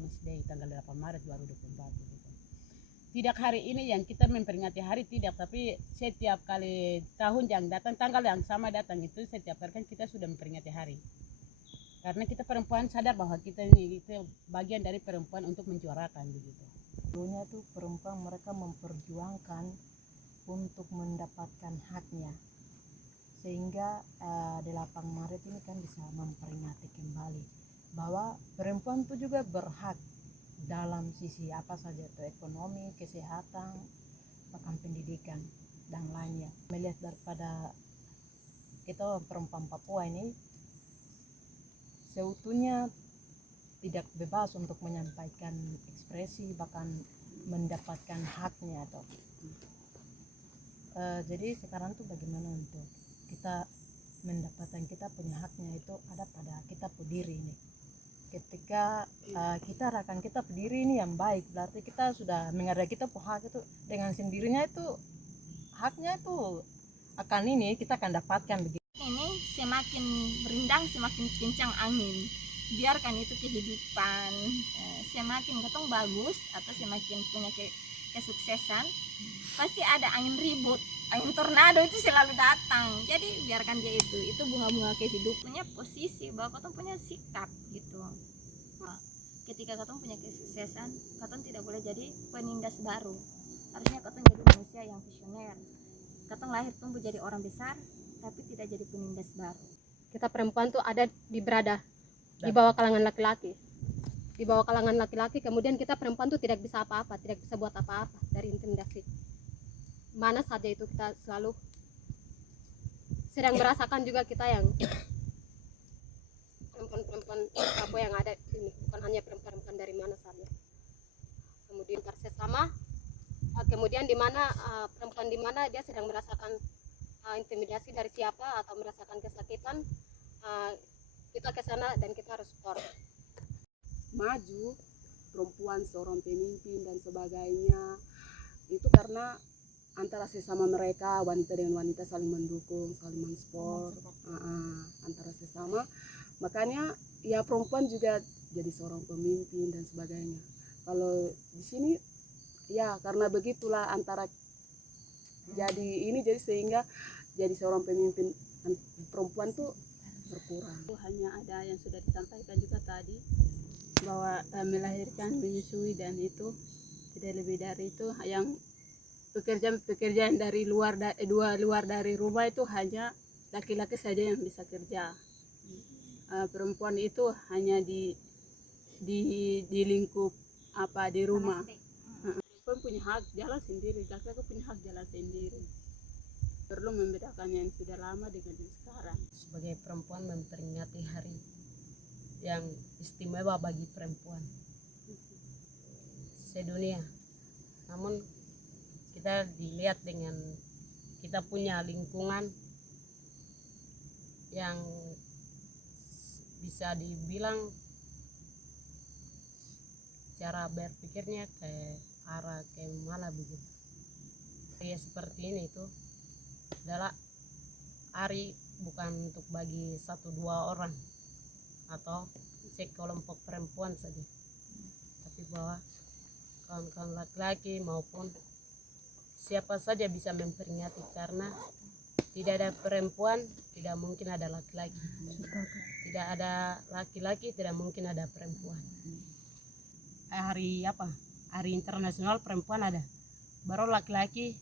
Women's Day tanggal 8 Maret 2024 gitu. Tidak hari ini yang kita memperingati hari, tidak, tapi setiap kali tahun yang datang tanggal yang sama datang itu setiap kali kan kita sudah memperingati hari. Karena kita perempuan sadar bahwa kita ini itu bagian dari perempuan untuk menyuarakan begitu. Dulunya tuh perempuan mereka memperjuangkan untuk mendapatkan haknya, sehingga 8 Maret ini kan bisa memperingati kembali bahwa perempuan itu juga berhak dalam sisi apa saja, itu ekonomi, kesehatan, bahkan pendidikan dan lainnya. Melihat daripada kita perempuan Papua ini seutuhnya tidak bebas untuk menyampaikan ekspresi, bahkan mendapatkan haknya atau jadi sekarang tuh bagaimana untuk kita mendapatkan kita punya haknya, itu ada pada kita berdiri ini. Ketika kita rakan kita berdiri ini yang baik, berarti kita sudah mengadai kita punya hak, itu dengan sendirinya itu haknya itu akan ini kita akan dapatkan begitu. Ini semakin berendang semakin kencang angin, biarkan itu kehidupan. Semakin ketong bagus atau semakin punya kesuksesan, pasti ada angin ribut, angin tornado itu selalu datang. Jadi biarkan dia itu bunga-bunga kehidupannya, posisi bahwa ketong punya sikap gitu. Ketika ketong punya kesuksesan, ketong tidak boleh jadi penindas baru, harusnya ketong jadi manusia yang visioner. Ketong lahir tumbuh jadi orang besar, tapi tidak jadi penindas baru. Kita perempuan tuh ada berada di bawah kalangan laki-laki, di bawah kalangan laki-laki. Kemudian kita perempuan tuh tidak bisa apa-apa, tidak bisa buat apa-apa dari intimidasi mana saja. Itu kita selalu sedang merasakan juga, kita yang perempuan-perempuan Papua yang ada ini, bukan hanya perempuan dari mana saja. Kemudian tersesama, kemudian di mana perempuan di mana dia sedang merasakan intimidasi dari siapa atau merasakan kesakitan, kita ke sana dan kita harus support. Maju perempuan seorang pemimpin dan sebagainya itu karena antara sesama mereka, wanita dengan wanita saling mendukung, saling mensupport antara sesama. Makanya ya perempuan juga jadi seorang pemimpin dan sebagainya. Kalau di sini ya karena begitulah antara jadi ini, jadi sehingga jadi seorang pemimpin perempuan tuh berkurang. Hanya ada yang sudah disampaikan juga tadi bahwa melahirkan, menyusui dan itu tidak lebih dari itu. Yang pekerjaan dari luar dari rumah itu hanya laki-laki saja yang bisa kerja. Perempuan itu hanya di lingkup di rumah. Perempuan punya hak jalan sendiri, laki-laki punya hak jalan sendiri. Perlu membedakan yang sudah lama dengan yang sekarang. Sebagai perempuan memperingati hari yang istimewa bagi perempuan sedunia. Namun kita dilihat dengan kita punya lingkungan yang bisa dibilang cara berpikirnya ke arah ke mana begitu. Ya seperti ini itu adalah hari bukan untuk bagi 1-2 orang atau sekelompok perempuan saja, tapi bahwa kawan-kawan laki-laki maupun siapa saja bisa memperingati, karena tidak ada perempuan tidak mungkin ada laki-laki, tidak ada laki-laki tidak mungkin ada perempuan. Hari hari internasional perempuan ada, baru laki-laki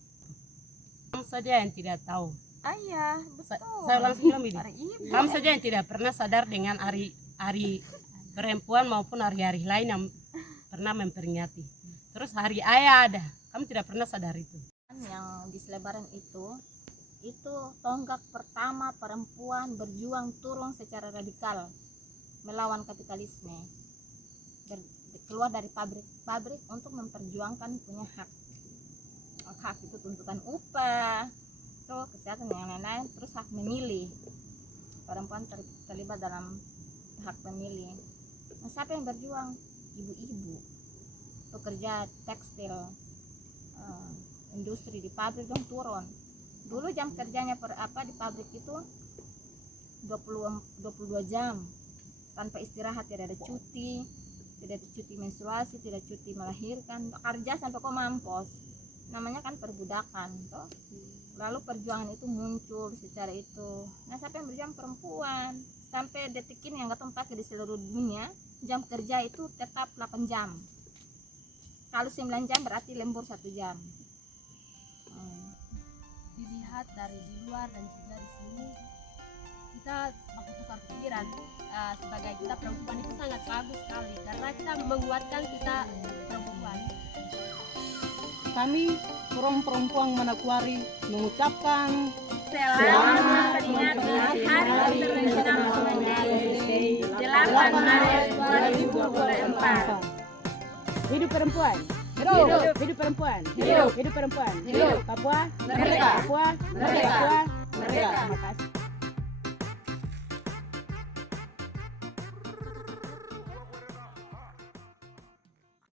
saja yang tidak tahu. Iya, betul. Saya langsung bilang begini, kamu saja yang tidak pernah sadar dengan hari perempuan maupun hari-hari lain yang pernah memperingati. Terus hari ayah ada, kamu tidak pernah sadar itu. Yang di selebaran itu tonggak pertama perempuan berjuang turun secara radikal melawan kapitalisme, keluar dari pabrik untuk memperjuangkan punya hak itu, tuntutan upah, tuh kesehatan yang lain-lain, terus hak memilih. Perempuan terlibat dalam hak memilih. Nah, siapa yang berjuang? Ibu-ibu, pekerja tekstil, industri di pabrik dong turun. Dulu jam kerjanya di pabrik itu 22 jam tanpa istirahat, tidak ada cuti, tidak cuti menstruasi, tidak cuti melahirkan, kerja sampai kok mampus. Namanya kan perbudakan toh. Lalu perjuangan itu muncul secara itu. Nah, siapa yang berjuang? Perempuan. Sampai detik ini yang ketemu pakai di seluruh dunia, jam kerja itu tetap 8 jam. Kalau 9 jam berarti lembur 1 jam. Dilihat dari di luar dan juga di sini, kita aku tukar pikiran, sebagai kita perempuan itu sangat bagus sekali karena kita menguatkan kita perempuan. Kami perempuan Manokwari mengucapkan Selamat peringati Hari Internasional Women's Day 8 Maret 2024. hidup perempuan. Hidup perempuan. Hidup perempuan. Hidup. Papua Merdeka. Papua Merdeka. Papua Merdeka. Terima kasih.